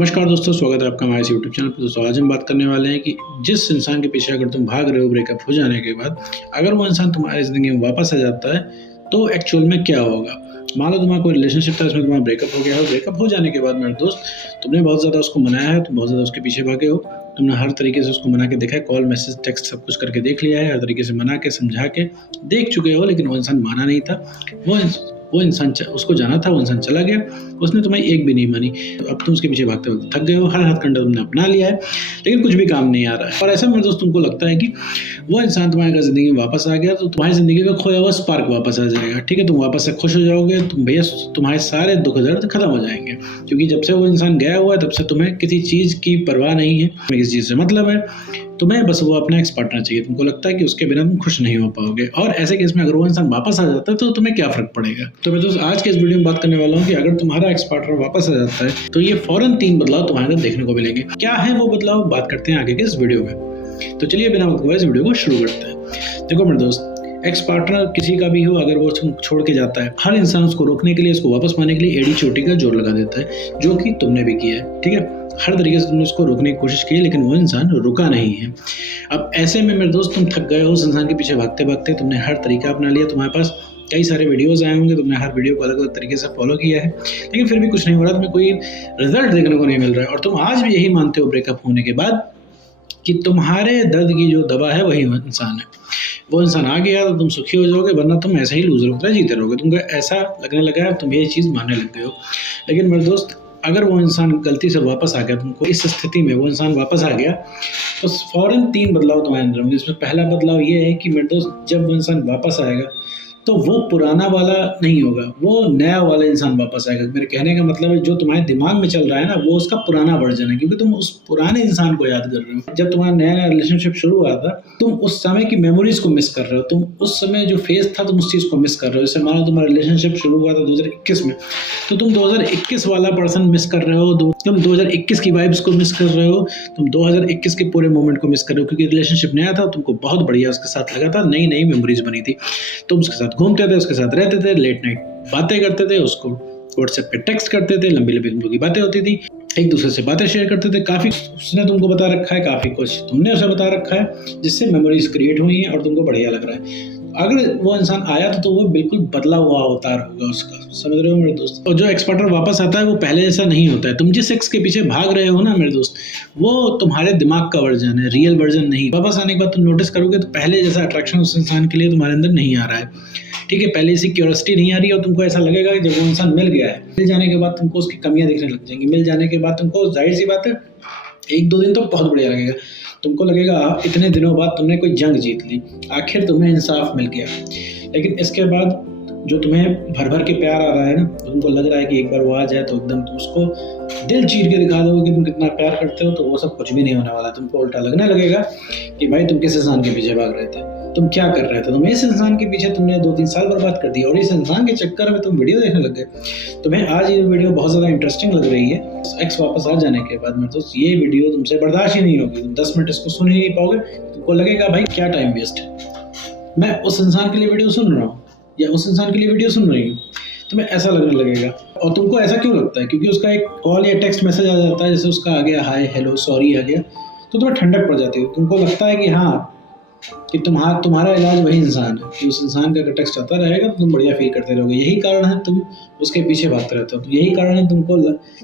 नमस्कार दोस्तों, स्वागत है आपका हमारे इस यूट्यूब चैनल पर। दोस्तों आज हम बात करने वाले हैं कि जिस इंसान के पीछे अगर तुम भाग रहे हो ब्रेकअप हो जाने के बाद, अगर वो इंसान तुम्हारी ज़िंदगी में वापस आ जाता है तो एक्चुअल में क्या होगा। मान लो तुम्हारा कोई रिलेशनशिप था, इसमें तुम्हारा ब्रेकअप हो गया है। ब्रेकअप हो जाने के बाद मेरे दोस्त, तुमने बहुत ज़्यादा उसको मनाया है, तुम बहुत ज़्यादा उसके पीछे भागे हो, तुमने हर तरीके से उसको मना के देखा है, कॉल मैसेज टेक्स्ट सब कुछ करके देख लिया है, हर तरीके से मना के समझा के देख चुके हो, लेकिन वो इंसान माना नहीं था। वो इंसान उसको जाना था, वो इंसान चला गया, उसने तुम्हें एक भी नहीं मानी। अब तुम उसके पीछे भागते हुए थक गए हो, हर हथकंडा तुमने अपना लिया है, लेकिन कुछ भी काम नहीं आ रहा है। और ऐसा मेरे दोस्त तुमको लगता है कि वो इंसान तुम्हारी अगर ज़िंदगी में वापस आ गया तो तुम्हारी ज़िंदगी का खोया हुआ स्पार्क वापस आ जाएगा। ठीक है, तुम वापस से खुश हो जाओगे, तुम भैया तुम्हारे सारे दुख दर्द खत्म हो जाएंगे, क्योंकि जब से वो इंसान गया हुआ है तब से तुम्हें किसी चीज़ की परवाह नहीं है, किसी चीज़ से मतलब है, तुम्हें बस वो अपना एक्स पार्टनर चाहिए। तुमको लगता है कि उसके बिना तुम खुश नहीं हो पाओगे। और ऐसे केस में अगर वो इंसान वापस आ जाता है तो तुम्हें क्या फ़र्क पड़ेगा। तो मैं दोस्त आज के इस वीडियो में बात करने वाला हूँ कि अगर तुम्हारा एक्स पार्टनर वापस आ जाता है तो ये फौरन 3 बदलाव तुम्हारे अंदर देखने को मिलेंगे। क्या है वो बदलाव, बात करते हैं आगे के इस वीडियो में। तो चलिए बिना वक्त गवाए इस वीडियो को शुरू करते हैं। देखो मेरे दोस्त, एक्स पार्टनर किसी का भी हो, अगर वो छोड़ के जाता है, हर इंसान उसको रोकने के लिए, उसको वापस पाने के लिए एड़ी चोटी का जोर लगा देता है, जो कि तुमने भी किया है। ठीक है, हर तरीके से तुमने उसको रोकने की कोशिश की, लेकिन वो इंसान रुका नहीं है। अब ऐसे में मेरे दोस्त तुम थक गए हो उस इंसान के पीछे भागते भागते, तुमने हर तरीका अपना लिया, तुम्हारे पास कई सारे वीडियोस आए होंगे, तुमने हर वीडियो को अलग अलग तरीके से फॉलो किया है, लेकिन फिर भी कुछ नहीं हो रहा, तुम्हें कोई रिजल्ट देखने को नहीं मिल रहा है। और तुम आज भी यही मानते हो ब्रेकअप होने के बाद कि तुम्हारे दर्द की जो दवा है वही इंसान है। वो इंसान आ गया तो तुम सुखी हो जाओगे, वरना तुम ऐसा ही लूजर होकर जीते रहोगे। तुमको ऐसा लगने लगा है, तुम ये चीज़ मानने लग गए हो। लेकिन मेरे दोस्त, अगर वो इंसान गलती से वापस आ गया, तुमको इस स्थिति में वो इंसान वापस आ गया, तो फ़ौरन 3 बदलाव तुम्हारे अंदर होंगे। इसमें पहला बदलाव ये है कि मेरे दोस्त, जब वो इंसान वापस आएगा तो वो पुराना वाला नहीं होगा, वो नया वाला इंसान वापस आएगा। मेरे कहने का मतलब है, जो तुम्हारे दिमाग में चल रहा है ना, वो उसका पुराना वर्जन है, क्योंकि तुम उस पुराने इंसान को याद कर रहे हो। जब तुम्हारा नया नया रिलेशनशिप शुरू हुआ था, तुम उस समय की मेमोरीज को मिस कर रहे हो, तुम उस समय जो फेज था तुम उस चीज़ को मिस कर रहे हो। जैसे मानो तुम्हारा रिलेशनशिप शुरू हुआ था 2021 में, तो तुम 2021 वाला पर्सन मिस कर रहे हो, तुम 2021 की वाइब्स को मिस कर रहे हो, तुम 2021 के पूरे मोमेंट को मिस कर रहे हो, क्योंकि रिलेशनशिप नया था, तुमको बहुत बढ़िया उसके साथ लगा था, नई नई मेमोरीज बनी थी, तुम उसके साथ घूमते थे, उसके साथ रहते थे, लेट नाइट बातें करते थे, उसको व्हाट्सएप पे टेक्स्ट करते थे, लंबी लंबी तुम लोग की बातें होती थी, एक दूसरे से बातें शेयर करते थे, काफ़ी उसने तुमको बता रखा है, काफ़ी कुछ तुमने उसे बता रखा है, जिससे मेमोरीज क्रिएट हुई हैं और तुमको बढ़िया लग रहा है। अगर वो इंसान आया तो वो बिल्कुल बदला हुआ अवतार होगा उसका, समझ रहे हो मेरे दोस्त। और जो एक्स पार्टनर वापस आता है वो पहले जैसा नहीं होता है। तुम जिस एक्स के पीछे भाग रहे हो ना मेरे दोस्त, वो तुम्हारे दिमाग का वर्जन है, रियल वर्जन नहीं। वापस आने के बाद तुम नोटिस करोगे तो पहले जैसा अट्रैक्शन उस इंसान के लिए तुम्हारे अंदर नहीं आ रहा है। ठीक है, पहले से क्यूरियोसिटी नहीं आ रही है, और तुमको ऐसा लगेगा कि जब वो इंसान मिल गया है, मिल जाने के बाद तुमको उसकी कमियां दिखने लग जाएंगी। मिल जाने के बाद तुमको, जाहिर सी बात है, 1-2 दिन तो बहुत बढ़िया लगेगा, तुमको लगेगा इतने दिनों बाद तुमने कोई जंग जीत ली, आखिर तुम्हें इंसाफ मिल गया। लेकिन इसके बाद जो तुम्हें भर भर के प्यार आ रहा है ना, तुमको लग रहा है कि एक बार वो आ जाए तो एकदम तुम उसको दिल चीर के दिखा दोगे कि तुम कितना प्यार करते हो, तो वो सब कुछ भी नहीं होने वाला। तुमको उल्टा लगने लगेगा कि भाई तुम किस इंसान के पीछे भाग रहे थे, तुम क्या कर रहे थे, तुम इस इंसान के पीछे तुमने 2-3 साल बर्बाद कर दिया, और इस इंसान के चक्कर में तुम वीडियो देखने लग गए। तुम्हें आज ये वीडियो बहुत ज़्यादा इंटरेस्टिंग लग रही है। एक्स वापस आ जाने के बाद मेरे दोस्त, ये वीडियो तुमसे बर्दाश्त ही नहीं होगी, तुम 10 मिनट इसको सुन ही नहीं पाओगे। तुमको लगेगा भाई क्या टाइम वेस्ट है, मैं उस इंसान के लिए वीडियो सुन रहा हूँ या उस इंसान के लिए वीडियो सुन रही हूँ, तुम्हें ऐसा लगने लगेगा। और तुमको ऐसा क्यों लगता है, क्योंकि उसका एक कॉल या टेक्स्ट मैसेज आ जाता है, जैसे उसका आ गया हाय हेलो सॉरी आ गया, तो तुम्हें ठंडक पड़ जाती है। तुमको लगता है कि हाँ, कि तुम्हारा इलाज वही इंसान है, कि उस इंसान का अगर टेक्स्ट आता रहेगा तो तुम बढ़िया फील करते रहोगे। यही कारण है तुम उसके पीछे भागते रहते हो। तो यही कारण है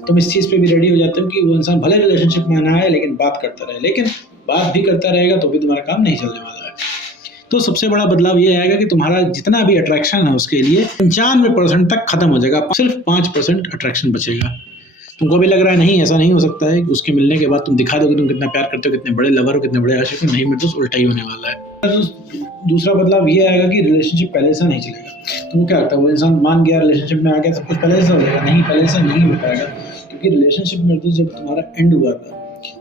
तुम इस चीज़ पे भी रेडी हो जाते हो कि वो इंसान भले रिलेशनशिप में आना है, लेकिन बात करता रहे। लेकिन बात भी करता रहेगा तो भी तुम्हारा काम नहीं चलने वाला है। तो सबसे बड़ा बदलाव ये आएगा कि तुम्हारा जितना भी अट्रैक्शन है उसके लिए 95% तक खत्म हो जाएगा, सिर्फ 5% अट्रैक्शन बचेगा। तुमको भी लग रहा है नहीं, ऐसा नहीं हो सकता है कि उसके मिलने के बाद तुम दिखा दो कि तुम कितना प्यार करते हो, कितने बड़े लवर हो, कितने बड़े आशिक हो। नहीं, मेरे दोस्त, उल्टा ही होने वाला है। दूसरा बदलाव ये आएगा कि रिलेशनशिप पहले से नहीं चलेगा। तुमको क्या लगता है, वो इंसान मान गया, रिलेशनशिप में आ गया, सब कुछ पहले से हो जाएगा? नहीं, पहले से नहीं हो पाएगा, क्योंकि रिलेशनशिप में तो जब तुम्हारा एंड हुआ था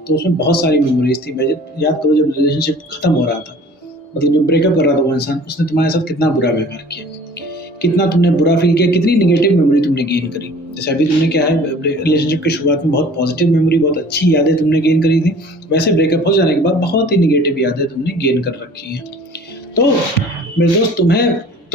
तो उसमें बहुत सारी मेमोरीज थी। मैं याद करो, जब रिलेशनशिप खत्म हो रहा था, मतलब जब ब्रेकअप कर रहा था वो इंसान, उसने तुम्हारे साथ कितना बुरा व्यवहार किया, कितना तुमने बुरा फील किया, कितनी निगेटिव मेमोरी तुमने गेन करी। जैसे अभी तुमने क्या है, रिलेशनशिप की शुरुआत में बहुत पॉजिटिव मेमोरी, बहुत अच्छी यादें तुमने गेन करी थी, वैसे ब्रेकअप हो जाने के बाद बहुत ही निगेटिव यादें तुमने गेन कर रखी हैं। तो मेरे दोस्त,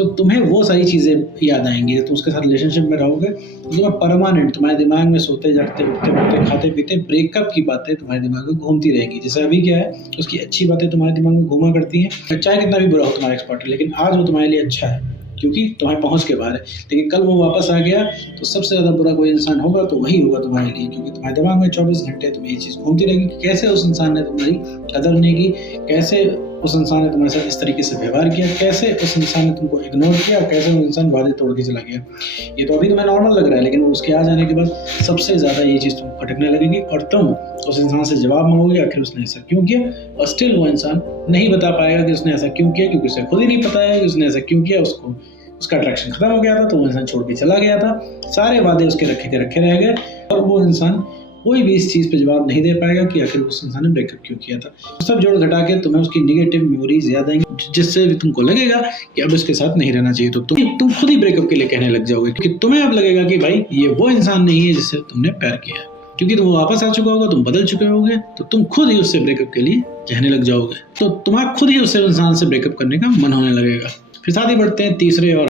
तो तुम्हें वो सारी चीज़ें याद आएंगी। तुम उसके साथ रिलेशनशिप में रहोगे तो तुम्हें परमानेंट तुम्हारे दिमाग में सोते जागते उठते बैठते खाते पीते ब्रेकअप की बातें तुम्हारे दिमाग में घूमती रहेंगी। जैसे अभी क्या है, उसकी अच्छी बातें तुम्हारे दिमाग में घूमा करती हैं, चाहे कितना भी बुरा हो तुम्हारा एक्स पार्टनर, लेकिन आज वो तुम्हारे लिए अच्छा है क्योंकि तुम्हारे पहुंच के बाहर है। लेकिन कल वो वापस आ गया तो सबसे ज़्यादा बुरा कोई इंसान होगा तो वही होगा तुम्हारे लिए, क्योंकि तुम्हारे दिमाग में 24 घंटे तुम्हें ये चीज़ घूमती रहेगी कि कैसे उस इंसान ने तुम्हारी कदर नहीं की, कैसे उस इंसान ने तुम्हारे साथ इस तरीके से व्यवहार किया, कैसे उस इंसान ने तुमको इग्नोर किया, कैसे वो इंसान वादे तोड़ के चला गया। ये तो अभी तुम्हें नॉर्मल लग रहा है, लेकिन उसके आ जाने के बाद सबसे ज़्यादा ये चीज़ तुमको खटकने लगेगी और तुम उस इंसान से जवाब मांगोगे आखिर उसने ऐसा क्यों किया, और स्टिल वो इंसान नहीं बता पाएगा कि उसने ऐसा क्यों किया, क्योंकि उसे खुद ही नहीं पता है कि उसने ऐसा क्यों किया। उसको उसका अट्रैक्शन खत्म हो गया था तो वो इंसान छोड़ के चला गया था, सारे वादे उसके रखे के रखे रह गए और वो इंसान कोई भी इस चीज़ पे जवाब नहीं दे पाएगा कि आखिर उस इंसान ने ब्रेकअप क्यों किया था। सब जोड़ घटा के तुम्हें उसकी निगेटिव मेमोरीज याद आएंगी, जिससे भी तुमको लगेगा कि अब इसके साथ नहीं रहना चाहिए। तो तुम खुद ही ब्रेकअप के लिए कहने लग जाओगे, क्योंकि तुम्हें अब लगेगा कि भाई ये वो इंसान नहीं है जिससे तुमने प्यार किया है, क्योंकि तुम वापस आ चुका होगा, तुम बदल चुके होगे, तो तुम खुद ही उससे ब्रेकअप के लिए कहने लग जाओगे। तो तुम्हारा खुद ही उससे इंसान से ब्रेकअप करने का मन होने लगेगा। फिर साथ ही बढ़ते हैं तीसरे और